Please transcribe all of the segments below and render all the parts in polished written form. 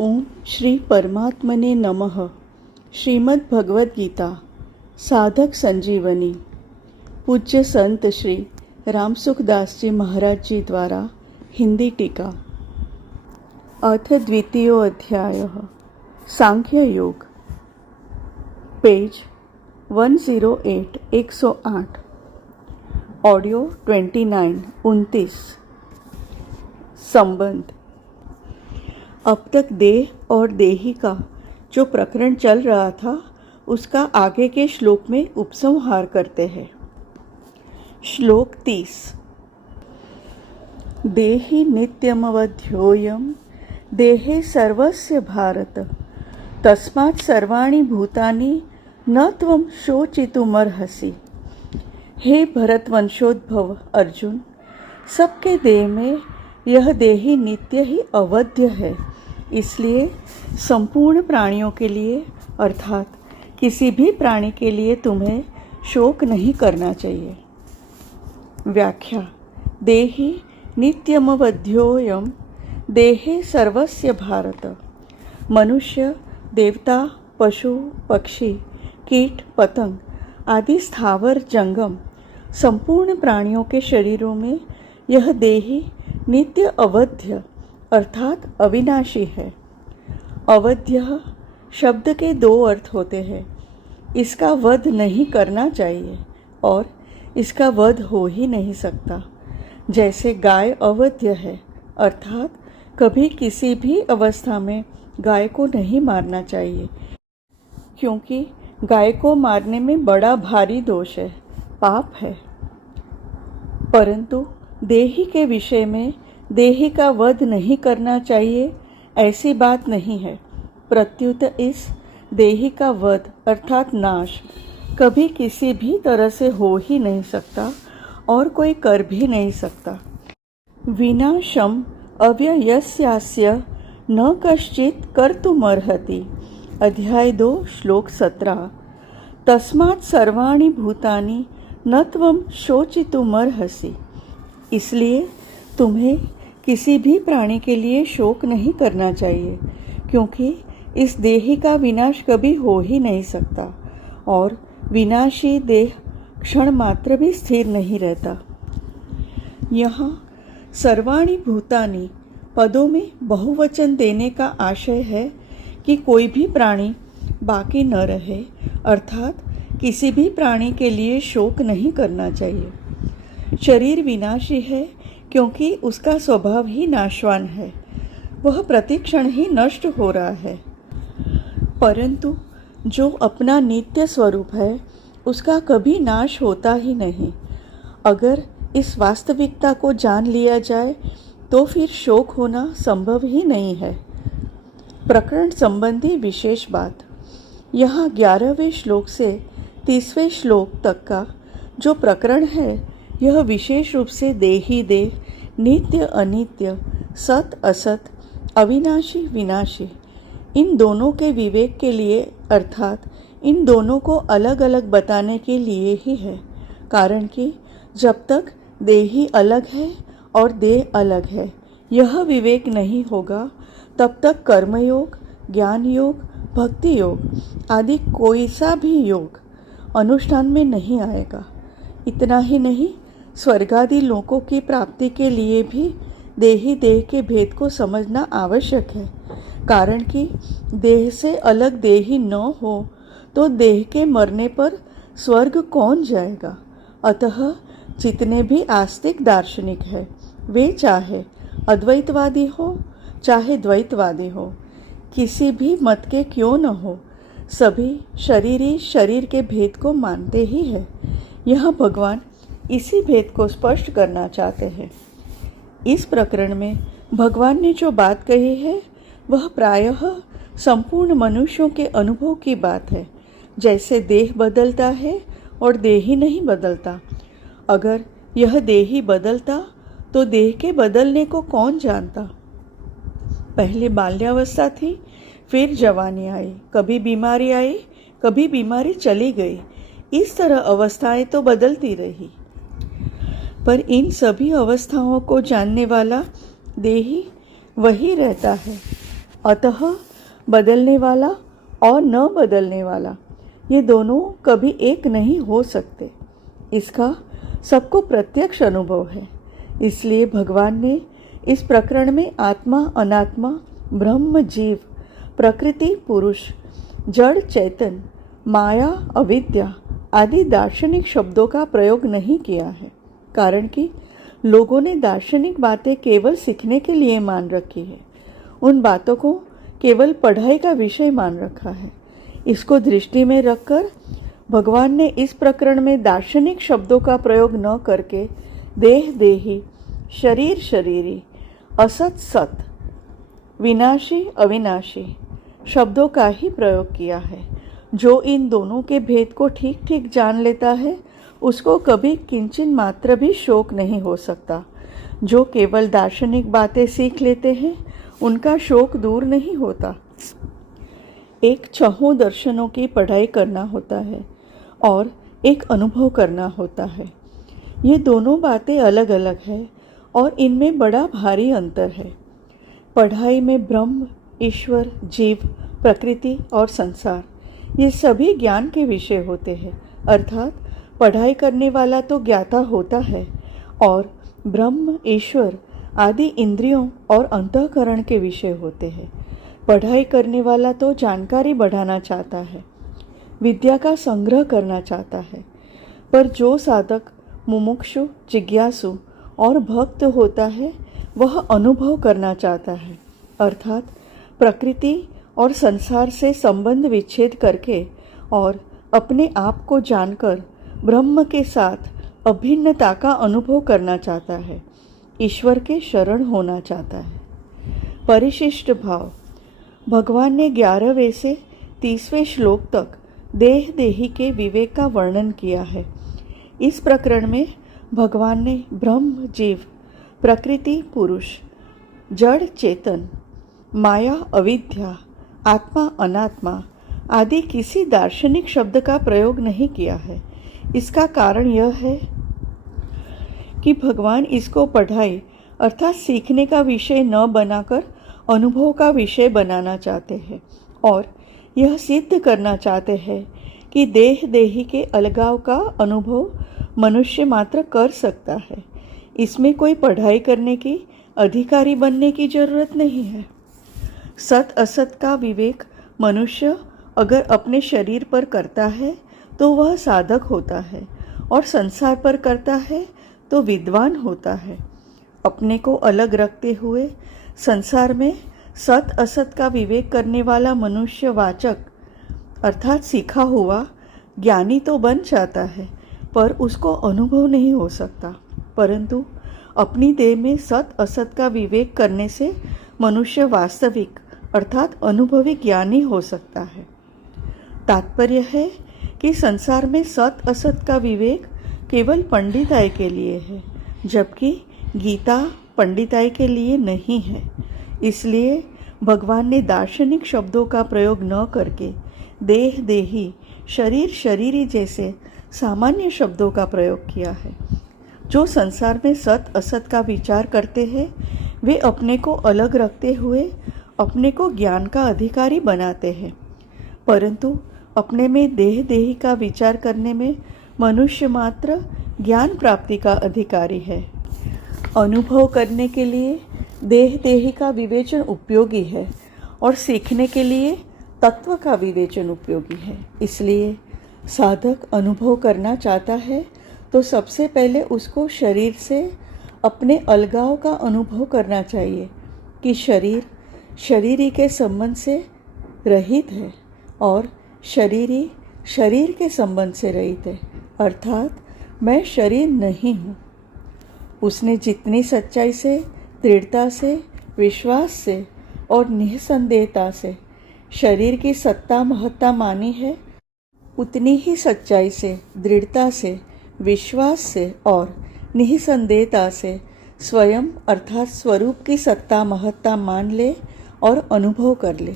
ओम श्री परमात्मने नमः। श्रीमद् भगवद गीता साधक संजीवनी पूज्य संत श्री रामसुखदास जी महाराज जी द्वारा हिंदी टीका। अथ द्वितीयो अध्यायः सांख्य योग, पेज 108 108, ऑडियो 29 29। संबंध। अब तक देह और देही का जो प्रकरण चल रहा था उसका आगे के श्लोक में उपसंहार करते हैं। श्लोक 30। देहि नित्यमवध्योऽयं देहे सर्वस्य भारत तस्मात् सर्वाणि भूतानि न त्वं शोचितुमर्हसि। हे भरतवंशोद्भव अर्जुन, सबके देह में यह देही नित्य ही अवध्य है, इसलिए संपूर्ण प्राणियों के लिए अर्थात किसी भी प्राणी के लिए तुम्हें शोक नहीं करना चाहिए। व्याख्या। देहि नित्यमवध्योऽयं देहे सर्वस्य भारत। मनुष्य, देवता, पशु, पक्षी, कीट, पतंग आदि स्थावर जंगम संपूर्ण प्राणियों के शरीरों में यह देही नित्य अवध्य अर्थात अविनाशी है। अवध्य शब्द के दो अर्थ होते हैं। इसका वध नहीं करना चाहिए और इसका वध हो ही नहीं सकता। जैसे गाय अवध्य है अर्थात कभी किसी भी अवस्था में गाय को नहीं मारना चाहिए, क्योंकि गाय को मारने में बड़ा भारी दोष है, पाप है। परंतु देही के विषय में देही का वध नहीं करना चाहिए ऐसी बात नहीं है। प्रत्युत इस देही का वध अर्थात नाश कभी किसी भी तरह से हो ही नहीं सकता और कोई कर भी नहीं सकता। विनाशम अव्ययस्यास्य न कश्चित् कर्तुमर्हति। अध्याय 2 श्लोक 17। तस्मात् सर्वाणि भूतानि न त्वं शोचितुमर्हसि। इसलिए तुम्हें किसी भी प्राणी के लिए शोक नहीं करना चाहिए, क्योंकि इस देही का विनाश कभी हो ही नहीं सकता और विनाशी देह क्षण मात्र भी स्थिर नहीं रहता। यहाँ सर्वाणि भूतानि पदों में बहुवचन देने का आशय है कि कोई भी प्राणी बाकी न रहे, अर्थात किसी भी प्राणी के लिए शोक नहीं करना चाहिए। शरीर विनाशी है क्योंकि उसका स्वभाव ही नाशवान है, वह प्रतिक्षण ही नष्ट हो रहा है। परंतु जो अपना नित्य स्वरूप है उसका कभी नाश होता ही नहीं। अगर इस वास्तविकता को जान लिया जाए तो फिर शोक होना संभव ही नहीं है। प्रकरण संबंधी विशेष बात। यहाँ 11वें श्लोक से 30वें श्लोक तक का जो प्रकरण है यह विशेष रूप से देही देह, नित्य अनित्य, सत असत, अविनाशी विनाशी इन दोनों के विवेक के लिए अर्थात इन दोनों को अलग अलग बताने के लिए ही है। कारण कि जब तक देही अलग है और देह अलग है यह विवेक नहीं होगा तब तक कर्मयोग, ज्ञान योग, भक्ति योग आदि कोई सा भी योग अनुष्ठान में नहीं आएगा। इतना ही नहीं, स्वर्गादि लोकों की प्राप्ति के लिए भी देही देह के भेद को समझना आवश्यक है। कारण कि देह से अलग देही न हो तो देह के मरने पर स्वर्ग कौन जाएगा। अतः जितने भी आस्तिक दार्शनिक हैं वे चाहे अद्वैतवादी हो चाहे द्वैतवादी हो, किसी भी मत के क्यों न हो, सभी शरीरी शरीर के भेद को मानते ही है। यहाँ भगवान इसी भेद को स्पष्ट करना चाहते हैं। इस प्रकरण में भगवान ने जो बात कही है वह प्रायः संपूर्ण मनुष्यों के अनुभव की बात है। जैसे देह बदलता है और देही नहीं बदलता। अगर यह देही बदलता तो देह के बदलने को कौन जानता। पहले बाल्यावस्था थी, फिर जवानी आई, कभी बीमारी आई, कभी बीमारी चली गई। इस तरह अवस्थाएं तो बदलती रही, पर इन सभी अवस्थाओं को जानने वाला देही वही रहता है। अतः बदलने वाला और न बदलने वाला ये दोनों कभी एक नहीं हो सकते। इसका सबको प्रत्यक्ष अनुभव है। इसलिए भगवान ने इस प्रकरण में आत्मा, अनात्मा, ब्रह्म, जीव, प्रकृति, पुरुष, जड़, चैतन, माया, अविद्या आदि दार्शनिक शब्दों का प्रयोग नहीं किया है, कारण कि लोगों ने दार्शनिक बातें केवल सीखने के लिए मान रखी है। उन बातों को केवल पढ़ाई का विषय मान रखा है। इसको दृष्टि में रखकर भगवान ने इस प्रकरण में दार्शनिक शब्दों का प्रयोग न करके देह देही, शरीर शरीरी, असत सत, विनाशी अविनाशी शब्दों का ही प्रयोग किया है। जो इन दोनों के भेद को ठीक ठीक जान लेता है उसको कभी किंचन मात्र भी शोक नहीं हो सकता। जो केवल दार्शनिक बातें सीख लेते हैं उनका शोक दूर नहीं होता। एक छहों दर्शनों की पढ़ाई करना होता है और एक अनुभव करना होता है। ये दोनों बातें अलग अलग है और इनमें बड़ा भारी अंतर है। पढ़ाई में ब्रह्म, ईश्वर, जीव, प्रकृति और संसार ये सभी ज्ञान के विषय होते हैं, अर्थात पढ़ाई करने वाला तो ज्ञाता होता है और ब्रह्म, ईश्वर आदि इंद्रियों और अंतःकरण के विषय होते हैं। पढ़ाई करने वाला तो जानकारी बढ़ाना चाहता है, विद्या का संग्रह करना चाहता है, पर जो साधक मुमुक्षु, जिज्ञासु और भक्त होता है वह अनुभव करना चाहता है, अर्थात प्रकृति और संसार से संबंध विच्छेद करके और अपने आप को जानकर ब्रह्म के साथ अभिन्नता का अनुभव करना चाहता है, ईश्वर के शरण होना चाहता है। परिशिष्ट भाव भगवान ने 11वें से 30वें श्लोक तक देह देही के विवेक का वर्णन किया है। इस प्रकरण में भगवान ने ब्रह्म, जीव, प्रकृति, पुरुष, जड़, चेतन, माया, अविद्या, आत्मा, अनात्मा आदि किसी दार्शनिक शब्द का प्रयोग नहीं किया है। इसका कारण यह है कि भगवान इसको पढ़ाई अर्थात सीखने का विषय न बनाकर अनुभव का विषय बनाना चाहते हैं और यह सिद्ध करना चाहते हैं कि देह देही के अलगाव का अनुभव मनुष्य मात्र कर सकता है। इसमें कोई पढ़ाई करने की, अधिकारी बनने की जरूरत नहीं है। सत असत का विवेक मनुष्य अगर अपने शरीर पर करता है तो वह साधक होता है और संसार पर करता है तो विद्वान होता है। अपने को अलग रखते हुए संसार में सत असत का विवेक करने वाला मनुष्य वाचक अर्थात सीखा हुआ ज्ञानी तो बन जाता है, पर उसको अनुभव नहीं हो सकता। परंतु अपनी देह में सत असत का विवेक करने से मनुष्य वास्तविक अर्थात अनुभवी ज्ञानी हो सकता है। तात्पर्य है कि संसार में सत असत का विवेक केवल पंडिताई के लिए है, जबकि गीता पंडिताई के लिए नहीं है। इसलिए भगवान ने दार्शनिक शब्दों का प्रयोग न करके देह देही, शरीर शरीरी जैसे सामान्य शब्दों का प्रयोग किया है। जो संसार में सत असत का विचार करते हैं वे अपने को अलग रखते हुए अपने को ज्ञान का अधिकारी बनाते हैं, परंतु अपने में देह देही का विचार करने में मनुष्य मात्र ज्ञान प्राप्ति का अधिकारी है। अनुभव करने के लिए देह देही का विवेचन उपयोगी है और सीखने के लिए तत्व का विवेचन उपयोगी है। इसलिए साधक अनुभव करना चाहता है तो सबसे पहले उसको शरीर से अपने अलगाव का अनुभव करना चाहिए कि शरीर शरीरी के संबंध से रहित है और शरीरी शरीर के संबंध से रहित है, अर्थात मैं शरीर नहीं हूँ। उसने जितनी सच्चाई से, दृढ़ता से, विश्वास से और निःसंदेहता से शरीर की सत्ता महत्ता मानी है, उतनी ही सच्चाई से, दृढ़ता से, विश्वास से और निःसंदेहता से स्वयं अर्थात स्वरूप की सत्ता महत्ता मान ले और अनुभव कर ले।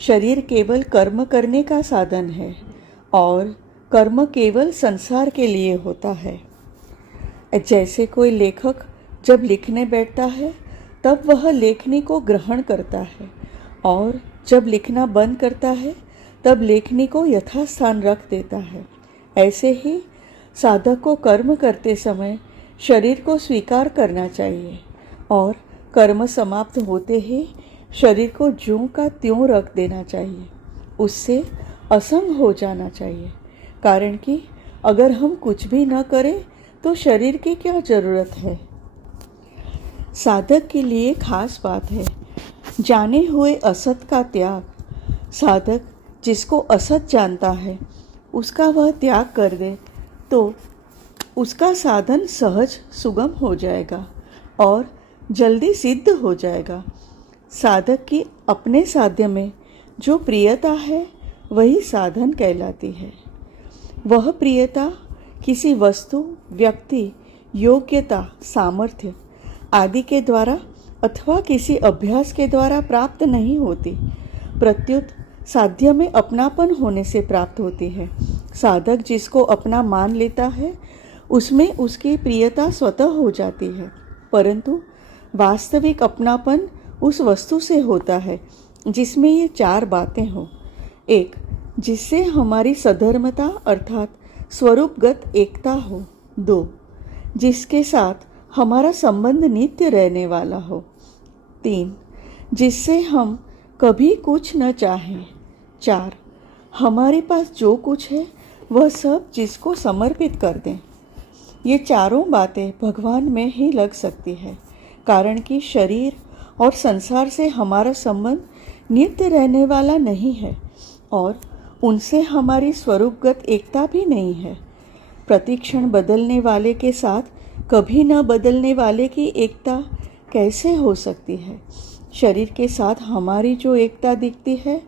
शरीर केवल कर्म करने का साधन है और कर्म केवल संसार के लिए होता है। जैसे कोई लेखक जब लिखने बैठता है तब वह लेखनी को ग्रहण करता है और जब लिखना बंद करता है तब लेखनी को यथास्थान रख देता है। ऐसे ही साधक को कर्म करते समय शरीर को स्वीकार करना चाहिए और कर्म समाप्त होते ही शरीर को ज्यों का त्यों रख देना चाहिए। उससे असंग हो जाना चाहिए, कारण कि अगर हम कुछ भी न करें तो शरीर की क्या ज़रूरत है। साधक के लिए खास बात है जाने हुए असत का त्याग। साधक जिसको असत जानता है उसका वह त्याग कर दे तो उसका साधन सहज सुगम हो जाएगा और जल्दी सिद्ध हो जाएगा। साधक की अपने साध्य में जो प्रियता है वही साधन कहलाती है। वह प्रियता किसी वस्तु, व्यक्ति, योग्यता, सामर्थ्य आदि के द्वारा अथवा किसी अभ्यास के द्वारा प्राप्त नहीं होती, प्रत्युत साध्य में अपनापन होने से प्राप्त होती है। साधक जिसको अपना मान लेता है उसमें उसकी प्रियता स्वतः हो जाती है, परंतु वास्तविक अपनापन उस वस्तु से होता है जिसमें ये चार बातें हों। एक, जिससे हमारी सधर्मता अर्थात स्वरूपगत एकता हो। दो, जिसके साथ हमारा संबंध नित्य रहने वाला हो। तीन, जिससे हम कभी कुछ न चाहें। चार, हमारे पास जो कुछ है वह सब जिसको समर्पित कर दें। ये चारों बातें भगवान में ही लग सकती है, कारण कि शरीर और संसार से हमारा संबंध नित्य रहने वाला नहीं है और उनसे हमारी स्वरूपगत एकता भी नहीं है। प्रतिक्षण बदलने वाले के साथ कभी न बदलने वाले की एकता कैसे हो सकती है। शरीर के साथ हमारी जो एकता दिखती है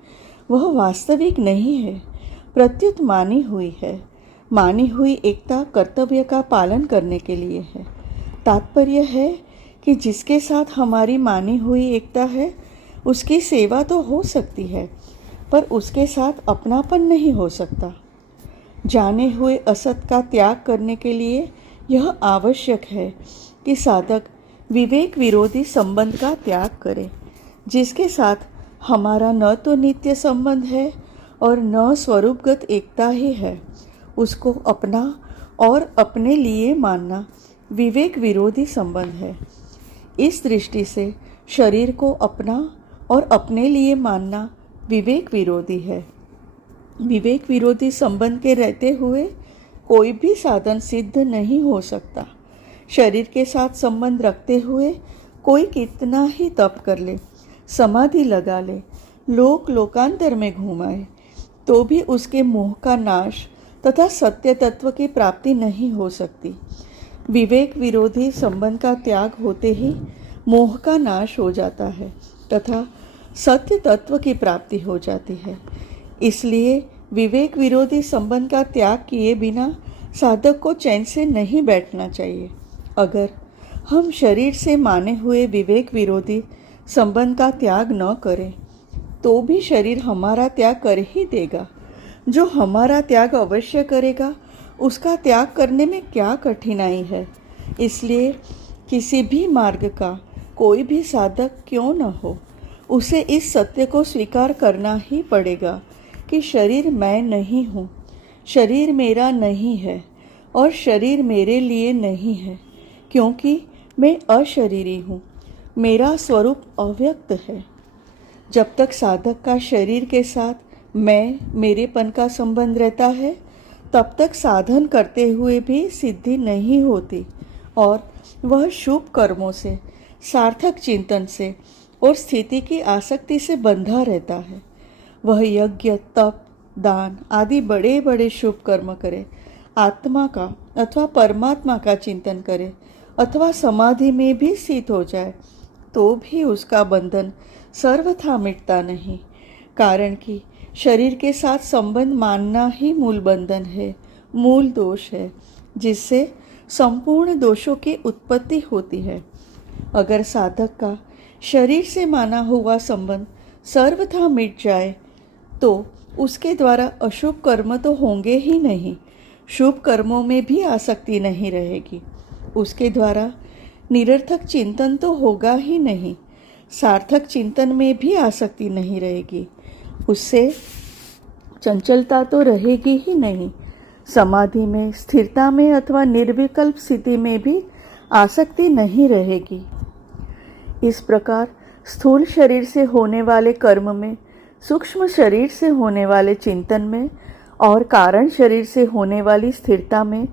वह वास्तविक नहीं है, प्रत्युत मानी हुई है। मानी हुई एकता कर्तव्य का पालन करने के लिए है। तात्पर्य है कि जिसके साथ हमारी मानी हुई एकता है उसकी सेवा तो हो सकती है, पर उसके साथ अपनापन नहीं हो सकता। जाने हुए असत का त्याग करने के लिए यह आवश्यक है कि साधक विवेक विरोधी संबंध का त्याग करे, जिसके साथ हमारा न तो नित्य संबंध है और न स्वरूपगत एकता ही है। उसको अपना और अपने लिए मानना विवेक विरोधी संबंध है। इस दृष्टि से शरीर को अपना और अपने लिए मानना विवेक विरोधी है। विवेक विरोधी संबंध के रहते हुए कोई भी साधन सिद्ध नहीं हो सकता। शरीर के साथ संबंध रखते हुए कोई कितना ही तप कर ले, समाधि लगा ले, लोकांतर में घुमाए, तो भी उसके मोह का नाश तथा सत्य तत्व की प्राप्ति नहीं हो सकती। विवेक विरोधी संबंध का त्याग होते ही मोह का नाश हो जाता है तथा सत्य तत्व की प्राप्ति हो जाती है। इसलिए विवेक विरोधी संबंध का त्याग किए बिना साधक को चैन से नहीं बैठना चाहिए। अगर हम शरीर से माने हुए विवेक विरोधी संबंध का त्याग न करें तो भी शरीर हमारा त्याग कर ही देगा। जो हमारा त्याग अवश्य करेगा उसका त्याग करने में क्या कठिनाई है। इसलिए किसी भी मार्ग का कोई भी साधक क्यों न हो, उसे इस सत्य को स्वीकार करना ही पड़ेगा कि शरीर मैं नहीं हूँ, शरीर मेरा नहीं है और शरीर मेरे लिए नहीं है, क्योंकि मैं अशरीरी हूँ, मेरा स्वरूप अव्यक्त है। जब तक साधक का शरीर के साथ मैं मेरेपन का संबंध रहता है तब तक साधन करते हुए भी सिद्धि नहीं होती और वह शुभ कर्मों से, सार्थक चिंतन से और स्थिति की आसक्ति से बंधा रहता है। वह यज्ञ, तप, दान आदि बड़े बड़े शुभ कर्म करे, आत्मा का अथवा परमात्मा का चिंतन करे अथवा समाधि में भी स्थित हो जाए तो भी उसका बंधन सर्वथा मिटता नहीं, कारण कि शरीर के साथ संबंध मानना ही मूल बंधन है, मूल दोष है, जिससे संपूर्ण दोषों की उत्पत्ति होती है। अगर साधक का शरीर से माना हुआ संबंध सर्वथा मिट जाए तो उसके द्वारा अशुभ कर्म तो होंगे ही नहीं, शुभ कर्मों में भी आसक्ति नहीं रहेगी। उसके द्वारा निरर्थक चिंतन तो होगा ही नहीं, सार्थक चिंतन में भी आसक्ति नहीं रहेगी। उससे चंचलता तो रहेगी ही नहीं, समाधि में, स्थिरता में अथवा निर्विकल्प स्थिति में भी आसक्ति नहीं रहेगी। इस प्रकार स्थूल शरीर से होने वाले कर्म में, सूक्ष्म शरीर से होने वाले चिंतन में और कारण शरीर से होने वाली स्थिरता में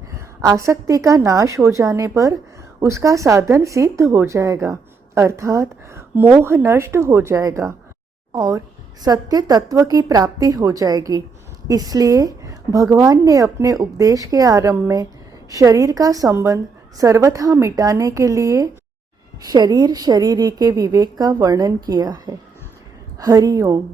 आसक्ति का नाश हो जाने पर उसका साधन सिद्ध हो जाएगा, अर्थात मोह नष्ट हो जाएगा और सत्य तत्व की प्राप्ति हो जाएगी। इसलिए भगवान ने अपने उपदेश के आरंभ में शरीर का संबंध सर्वथा मिटाने के लिए शरीर शरीरी के विवेक का वर्णन किया है। हरि ओम।